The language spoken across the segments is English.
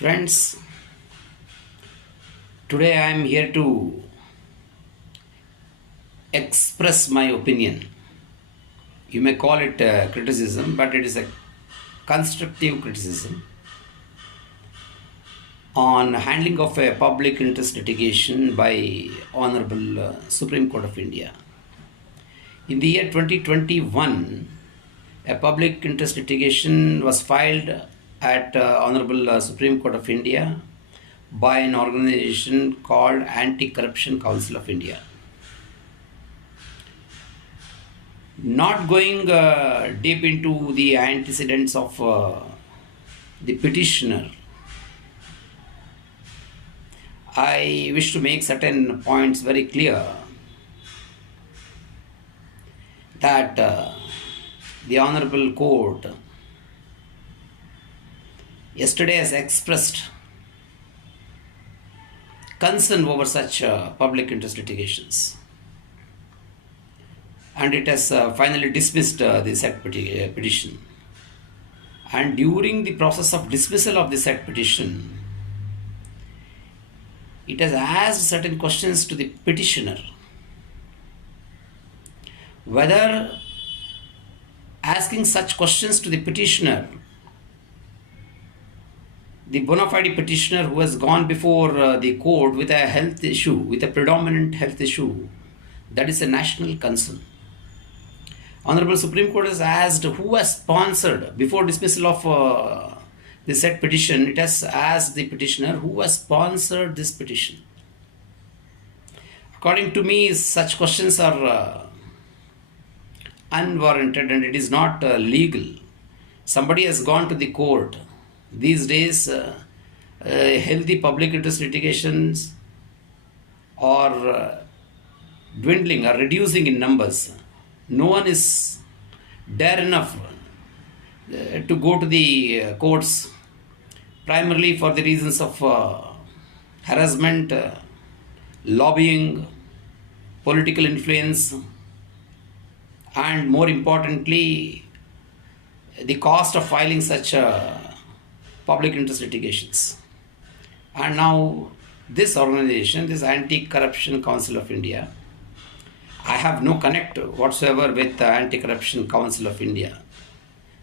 Friends, today I am here to express my opinion. You may call it criticism, but it is a constructive criticism on handling of a public interest litigation by Honorable Supreme Court of India. In the year 2021, a public interest litigation was filed at Honorable Supreme Court of India by an organization called Anti-Corruption Council of India. Not going deep into the antecedents of the petitioner, I wish to make certain points very clear that the Honorable Court yesterday has expressed concern over such public interest litigations, and it has finally dismissed the said petition. And during the process of dismissal of the said petition, it has asked certain questions to the petitioner, whether asking such questions to the petitioner, the bona fide petitioner who has gone before the court with a health issue, with a predominant health issue, that is a national concern. Honorable Supreme Court has asked who has sponsored, before dismissal of the said petition, it has asked the petitioner who has sponsored this petition. According to me, such questions are unwarranted and it is not legal. Somebody has gone to the court. These days, healthy public interest litigations are dwindling, are reducing in numbers. No one is dare enough to go to the courts, primarily for the reasons of harassment, lobbying, political influence, and more importantly, the cost of filing such public interest litigations. And now this organization, this Anti-Corruption Council of India, I have no connect whatsoever with the Anti-Corruption Council of India,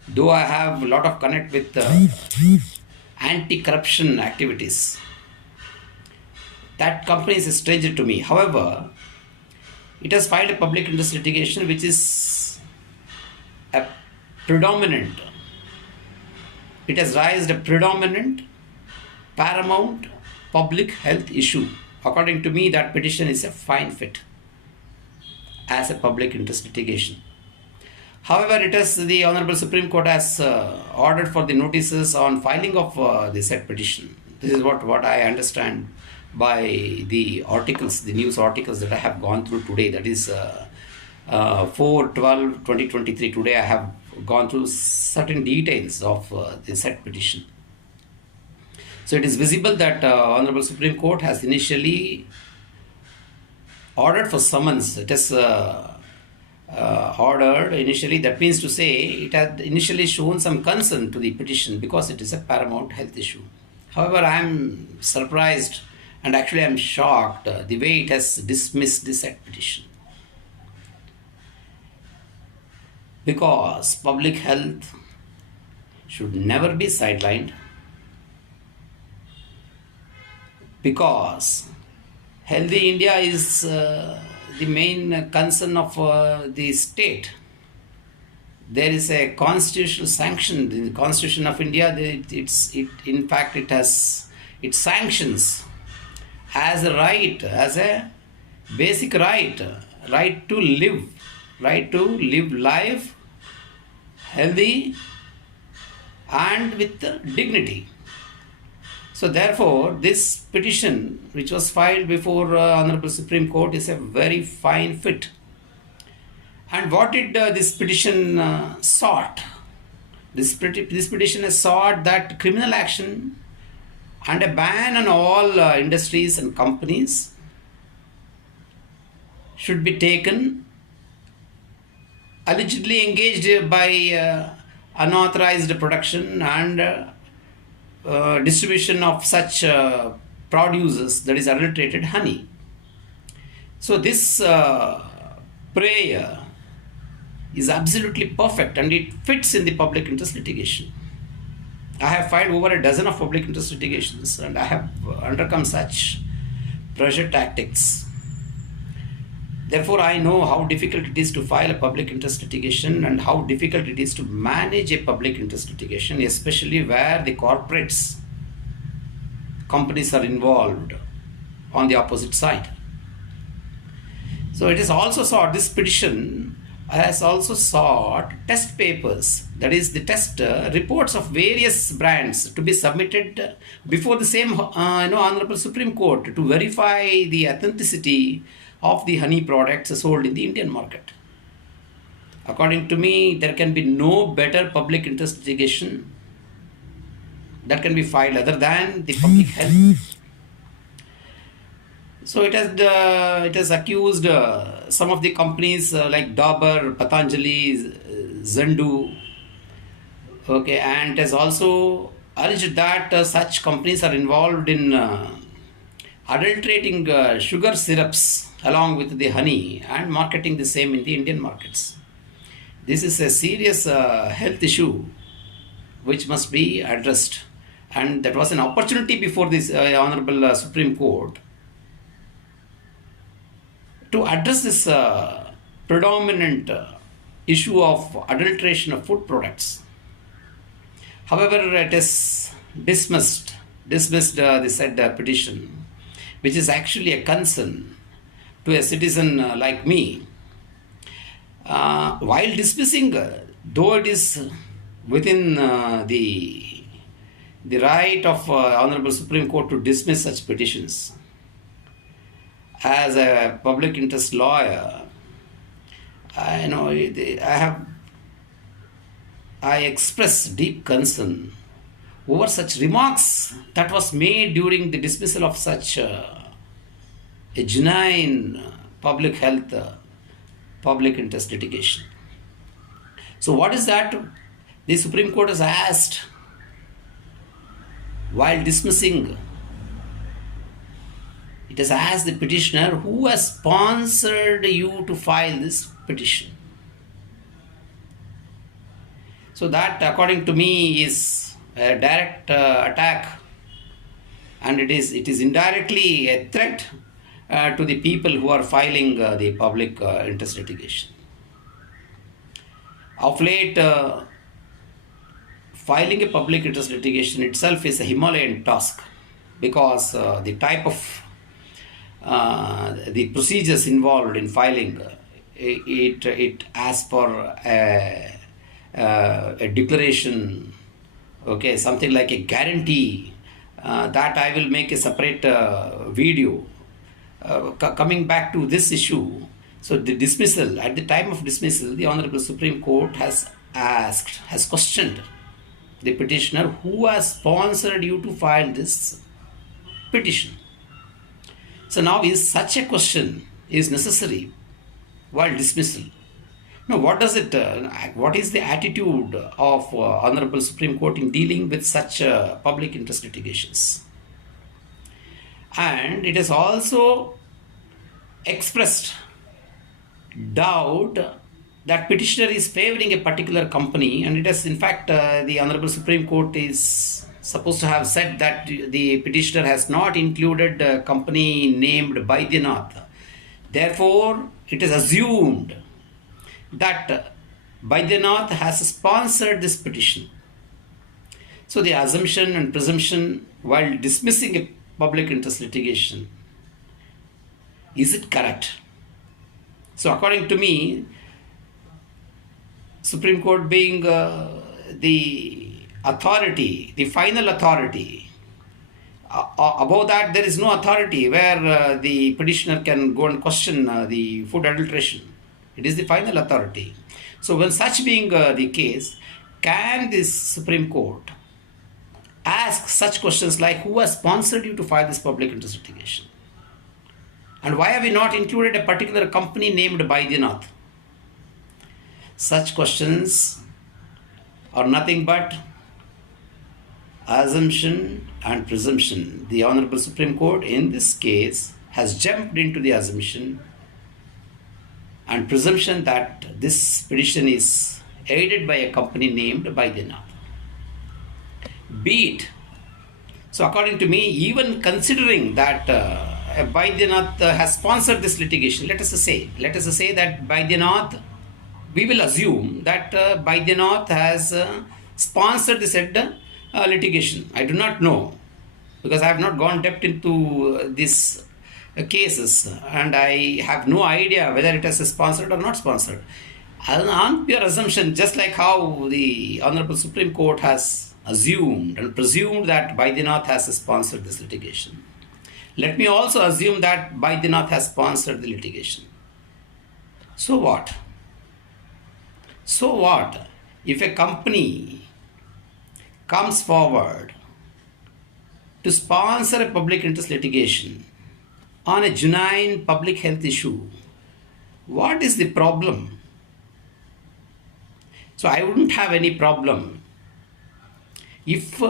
though I have a lot of connect with anti-corruption activities. That company is a stranger to me. However, it has filed a public interest litigation which is a predominant, it has raised a predominant, paramount public health issue. According to me, that petition is a fine fit as a public interest litigation. However, it has, the Honorable Supreme Court has ordered for the notices on filing of the said petition. This is what I understand by the articles, the news articles that I have gone through today. That is 4/12/2023. Today I have gone through certain details of the said petition. So it is visible that Honorable Supreme Court has initially ordered for summons. It has ordered initially, that means to say it had initially shown some concern to the petition because it is a paramount health issue. However, I am surprised and actually I am shocked the way it has dismissed this petition. Because public health should never be sidelined, because healthy India is the main concern of the state. There is a constitutional sanction in the Constitution of India. It sanctions as a right, as a basic right to live life healthy and with dignity. So therefore, this petition which was filed before Honorable Supreme Court is a very fine fit. And what did this petition sought? This petition has sought that criminal action and a ban on all industries and companies should be taken allegedly engaged by unauthorized production and distribution of such produces, that is adulterated honey. So this prayer is absolutely perfect and it fits in the public interest litigation. I have filed over a dozen of public interest litigations and I have undergone such pressure tactics. Therefore, I know how difficult it is to file a public interest litigation and how difficult it is to manage a public interest litigation, especially where the corporates, companies are involved on the opposite side. So it is also sought, this petition has also sought test papers, that is the test reports of various brands to be submitted before the same Honorable Supreme Court to verify the authenticity of the honey products sold in the Indian market. According to me, there can be no better public interest litigation that can be filed other than the public health. So it has accused some of the companies like Dabur, Patanjali, Zandu, okay, and it has also urged that such companies are involved in adulterating sugar syrups along with the honey and marketing the same in the Indian markets. This is a serious health issue which must be addressed, and that was an opportunity before this Honorable Supreme Court to address this predominant issue of adulteration of food products. However, it is dismissed the said petition, which is actually a concern to a citizen like me. While dismissing, though it is within the right of Honorable Supreme Court to dismiss such petitions, as a public interest lawyer, I express deep concern over such remarks that was made during the dismissal of such a genuine public health public interest litigation. So what is that the Supreme Court has asked while dismissing? It has asked the petitioner, who has sponsored you to file this petition? So that, according to me, is a direct attack, and it is indirectly a threat to the people who are filing the public interest litigation. Of late, filing a public interest litigation itself is a Himalayan task, because the type of the procedures involved in filing, it asks for a declaration, okay, something like a guarantee, that I will make a separate video. Coming back to this issue, so the dismissal, at the time of dismissal, the Honorable Supreme Court has questioned the petitioner, who has sponsored you to file this petition. So now, is such a question is necessary while dismissal? Now, what does it? What is the attitude of Honorable Supreme Court in dealing with such public interest litigations? And it has also expressed doubt that petitioner is favoring a particular company, and it has, in fact, the Honorable Supreme Court is supposed to have said that the petitioner has not included a company named Baidyanath. Therefore, it is assumed that Baidyanath has sponsored this petition. So the assumption and presumption while dismissing a public interest litigation, is it correct? So according to me, Supreme Court being the authority, the final authority, above that there is no authority where the petitioner can go and question the food adulteration. It is the final authority. So when such being the case, can this Supreme Court ask such questions like, who has sponsored you to file this public interest litigation? And why have we not included a particular company named Baidyanath? Such questions are nothing but assumption and presumption. The Honorable Supreme Court in this case has jumped into the assumption and presumption that this petition is aided by a company named Baidyanath. Be it. So according to me, even considering that Baidyanath has sponsored this litigation, let us say that Baidyanath, we will assume that Baidyanath has sponsored this said litigation. I do not know, because I have not gone depth into these cases, and I have no idea whether it is sponsored or not sponsored. On pure assumption, just like how the Honorable Supreme Court has assumed and presumed that Baidyanath has sponsored this litigation, let me also assume that Baidyanath has sponsored the litigation. So what? So what if a company comes forward to sponsor a public interest litigation on a genuine public health issue? What is the problem? So I wouldn't have any problem if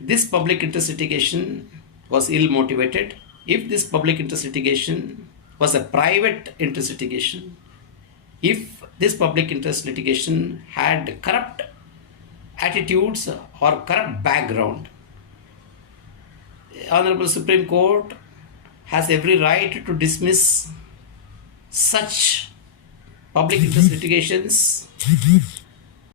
this public interest litigation was ill motivated, if this public interest litigation was a private interest litigation, if this public interest litigation had corrupt attitudes or corrupt background. The Honorable Supreme Court has every right to dismiss such public interest litigations